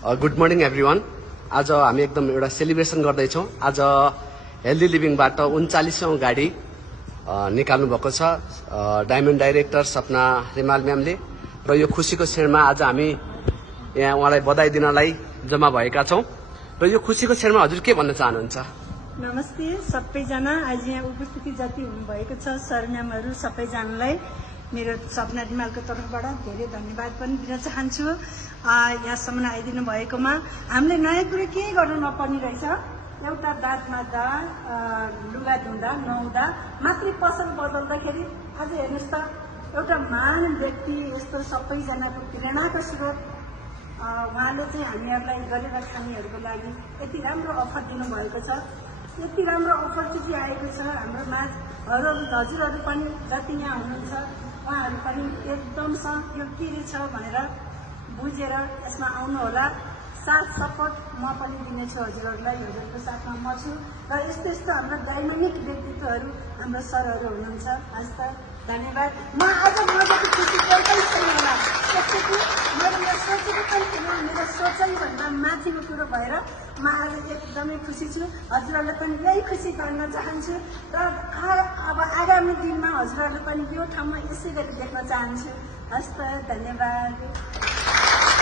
Good morning everyone. आज हामी एकदम एउटा सेलिब्रेसन गर्दैछौँ। आज हेल्दी लिभिङबाट 39औं गाडी निकाल्नु भएको छ डायमन्ड डाइरेक्टर सपना रिमाल म्यामले र यो खुसीको क्षणमा आज हामी यहाँ उहाँलाई बधाई दिनलाई जम्मा भएका छौँ। र यो खुसीको क्षणमा हजुर के भन्न चाहनुहुन्छ? नमस्ते सबैजना, आज यहाँ उपस्थिति जति हुनुभएको छ सर म्यामहरू सबैजनालाई मेरो सपना रिमालको तर्फबाट धेरै धन्यवाद पनि दिन चाहन्छु। यहाँसम्म आइदिनु भएकोमा हामीले नयाँ कुरो केही गर्नु नपर्ने रहेछ। एउटा दाँत मात्दा लुगा धुँदा नुहाउँदा मात्रै पसल बदल्दाखेरि आज हेर्नुहोस् त एउटा महान व्यक्ति यस्तो सबैजनाको प्रेरणाको स्रोत उहाँले चाहिँ हामीहरूलाई गरेर खानेहरूको लागि यति राम्रो अफर दिनुभएको छ। यति राम्रो अफर चाहिँ आएको छ हाम्रो माझ। हजुरहरू पनि जति यहाँ हुनुहुन्छ उहाँहरू पनि एकदमसँग यो के रहेछ भनेर बुझेर यसमा आउनुहोला। साथ सपोर्ट म पनि दिनेछु हजुरहरूलाई, हजुरको साथमा म छु। र यस्तो यस्तो हाम्रो डाइनामिक व्यक्तित्वहरू हाम्रो सरहरू हुनुहुन्छ। आज त धन्यवाद। म आज म जति खुसी कोही पनि छैन होला। त्यसपछि मैले यो सोचेको पनि थिएन, मेरो सोचाइभन्दा माथिको कुरो भएर म आज एकदमै खुसी छु। हजुरहरूलाई पनि यही खुसी गर्न चाहन्छु र अब आगामी दिनमा हजुरहरूले पनि यो ठाउँमा यसै गरी देख्न चाहन्छु। हस् त, धन्यवाद।